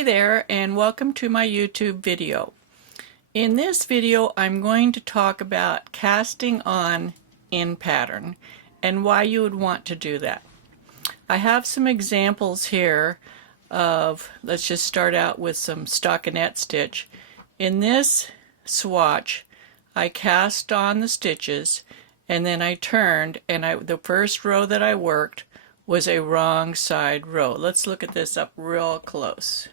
Hi there, and welcome to my YouTube video. In this video I'm going to talk about casting on in pattern and why you would want to do that. I have some examples here of, let's just start out with some stockinette stitch. In this swatch I cast on the stitches and then I turned, and the first row that I worked was a wrong side row. Let's look at this up real close.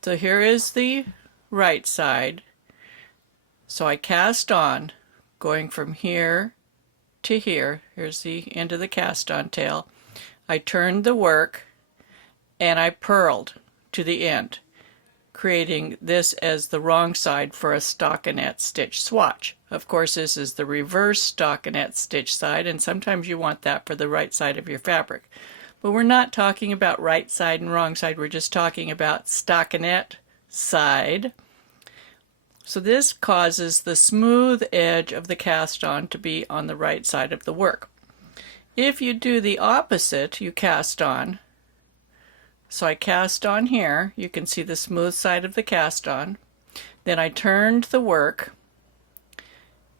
So here is the right side. So I cast on, going from here to here. Here's the end of the cast on tail. I turned the work and I purled to the end, creating this as the wrong side for a stockinette stitch swatch. Of course, this is the reverse stockinette stitch side, and sometimes you want that for the right side of your fabric. But we're not talking about right side and wrong side, we're just talking about stockinette side. So this causes the smooth edge of the cast on to be on the right side of the work. If you do the opposite, you cast on. So I cast on here, you can see the smooth side of the cast on. Then I turned the work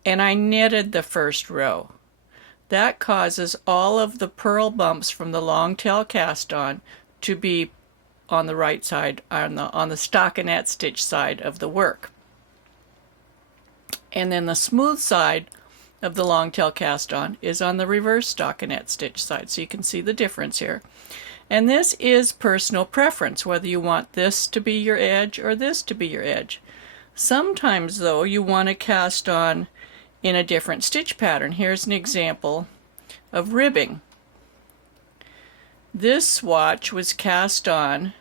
and I knitted the first row. That causes all of the purl bumps from the long tail cast on to be on the right side, on the stockinette stitch side of the work. And then the smooth side of the long tail cast on is on the reverse stockinette stitch side. So you can see the difference here. And this is personal preference, whether you want this to be your edge or this to be your edge. Sometimes though you want to cast on in a different stitch pattern. Here's an example of ribbing. This swatch was cast on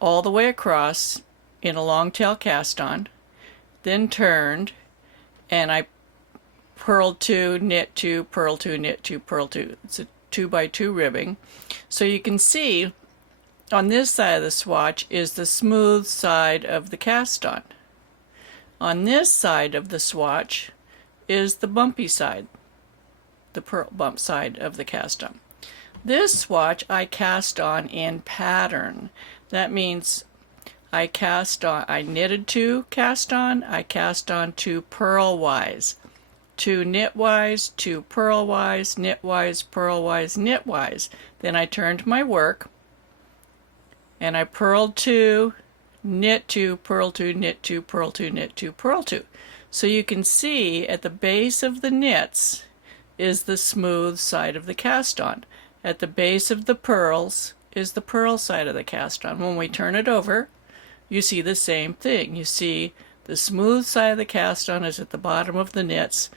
all the way across in a long tail cast on, then turned, and I purled 2, knit 2, purl 2, knit 2, purl 2. It's a 2x2 ribbing. So you can see on this side of the swatch is the smooth side of the cast on. On this side of the swatch is the bumpy side, the purl bump side of the cast on. This swatch I cast on in pattern. That means I knitted 2 cast on, I cast on 2 purlwise. 2 knitwise, 2 purlwise, knitwise, purlwise, knitwise. Then I turned my work and I purled 2, knit 2, purl 2, knit 2, purl 2, knit 2, purl 2. So you can see at the base of the knits is the smooth side of the cast on. At the base of the purls is the purl side of the cast on. When we turn it over, you see the same thing. You see the smooth side of the cast on is at the bottom of the knits.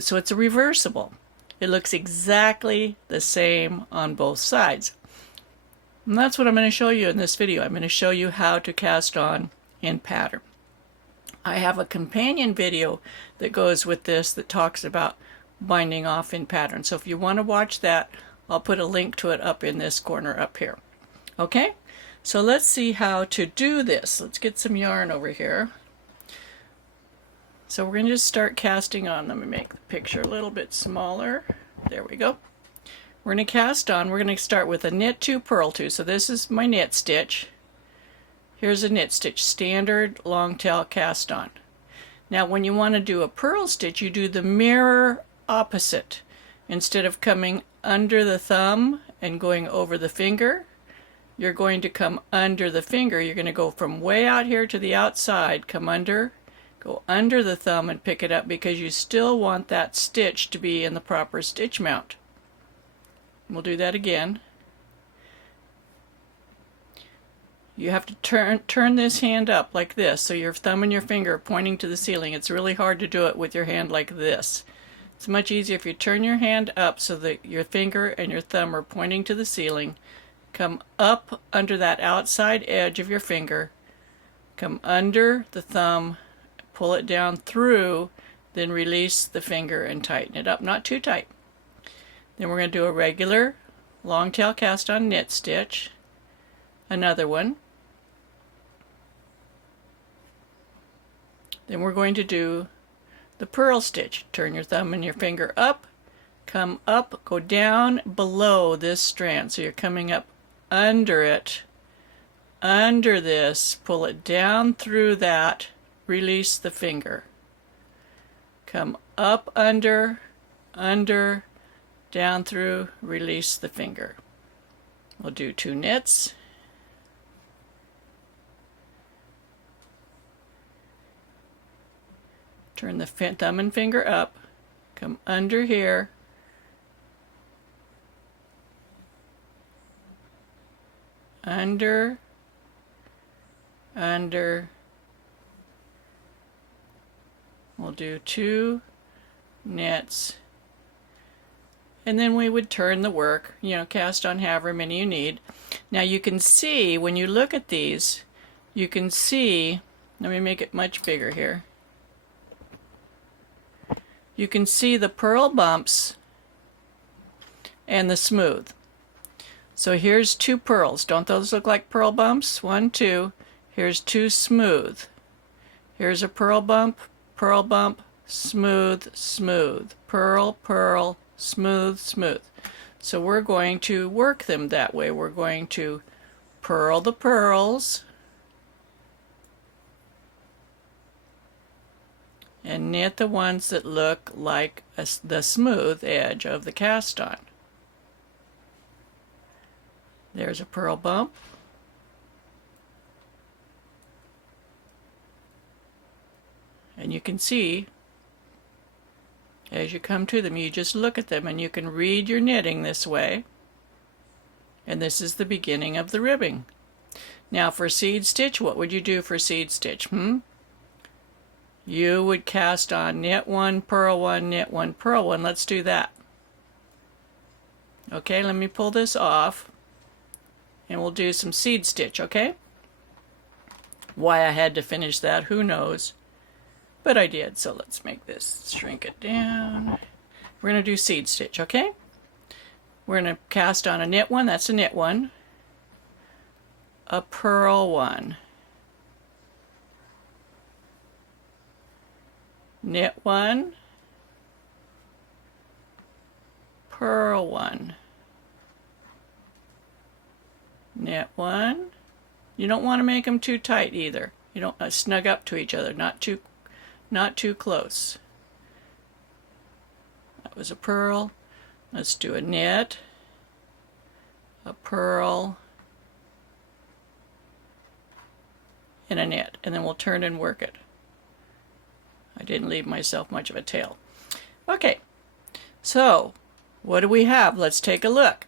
So it's a reversible. It looks exactly the same on both sides. And that's what I'm going to show you in this video. I'm going to show you how to cast on in pattern. I have a companion video that goes with this that talks about binding off in pattern. So if you want to watch that, I'll put a link to it up in this corner up here. Okay? So let's see how to do this. Let's get some yarn over here. So we're going to just start casting on. Let me make the picture a little bit smaller. There we go. We're going to cast on. We're going to start with a knit 2, purl 2. So this is my knit stitch. Here's a knit stitch, standard long tail cast on. Now when you want to do a purl stitch, you do the mirror opposite. Instead of coming under the thumb and going over the finger, you're going to come under the finger. You're going to go from way out here to the outside, come under, go under the thumb and pick it up, because you still want that stitch to be in the proper stitch mount. We'll do that again. You have to turn this hand up like this, so your thumb and your finger are pointing to the ceiling. It's really hard to do it with your hand like this. It's much easier if you turn your hand up so that your finger and your thumb are pointing to the ceiling. Come up under that outside edge of your finger, come under the thumb, pull it down through, then release the finger and tighten it up, not too tight. Then we're going to do a regular long tail cast on knit stitch, another one. Then we're going to do the purl stitch. Turn your thumb and your finger up, come up, go down below this strand. So you're coming up under it under this, pull it down through that, release the finger. Come up under, down through, release the finger. We'll do 2 knits. Turn the thumb and finger up, come under here, under, we'll do 2 knits, and then we would turn the work, cast on however many you need. Now you can see, when you look at these, you can see, let me make it much bigger here. You can see the purl bumps and the smooth. So here's 2 purls. Don't those look like purl bumps? 1, 2. Here's 2 smooth. Here's a purl bump, smooth, smooth. Purl, purl, smooth, smooth. So we're going to work them that way. We're going to purl the purls and knit the ones that look like the smooth edge of the cast on. There's a purl bump. And you can see, as you come to them, you just look at them and you can read your knitting this way. And this is the beginning of the ribbing. Now for seed stitch, what would you do for seed stitch? You would cast on, knit 1, purl 1, knit 1, purl 1. Let's do that. Okay, let me pull this off and we'll do some seed stitch, okay? Why I had to finish that, who knows? But I did, so let's make this, shrink it down. We're going to do seed stitch, okay? We're going to cast on a knit 1, that's a knit 1, a purl 1, knit 1, purl 1, knit 1. You don't want to make them too tight either. You don't snug up to each other, not too close. That was a purl. Let's do a knit, a purl, and a knit, and then we'll turn and work it. I didn't leave myself much of a tail. Okay, so what do we have? Let's take a look.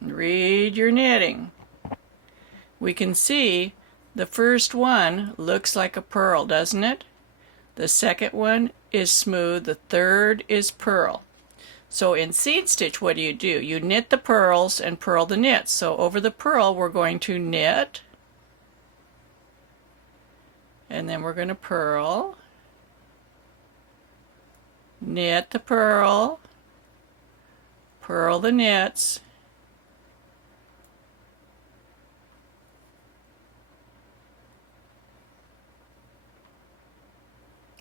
Read your knitting. We can see the first one looks like a purl, doesn't it? The second one is smooth, the third is purl. So in seed stitch, what do? You knit the purls and purl the knits. So over the purl, we're going to knit, and then we're going to purl, knit the purl, purl the knits,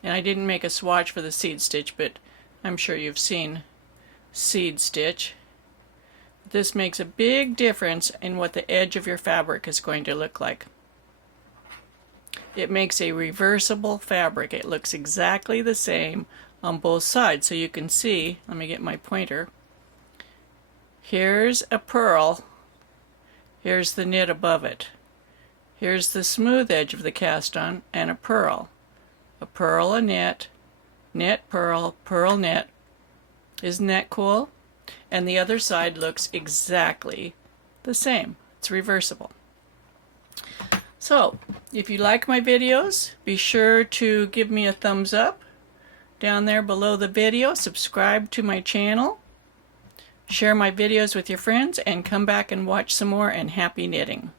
and I didn't make a swatch for the seed stitch, but I'm sure you've seen seed stitch. This makes a big difference in what the edge of your fabric is going to look like. It makes a reversible fabric. It looks exactly the same on both sides. So you can see, let me get my pointer. Here's a purl. Here's the knit above it. Here's the smooth edge of the cast on and a purl. A purl, a knit, knit, purl, purl, knit. Isn't that cool? And the other side looks exactly the same. It's reversible. So, if you like my videos, be sure to give me a thumbs up down there below the video. Subscribe to my channel. Share my videos with your friends and come back and watch some more, and happy knitting.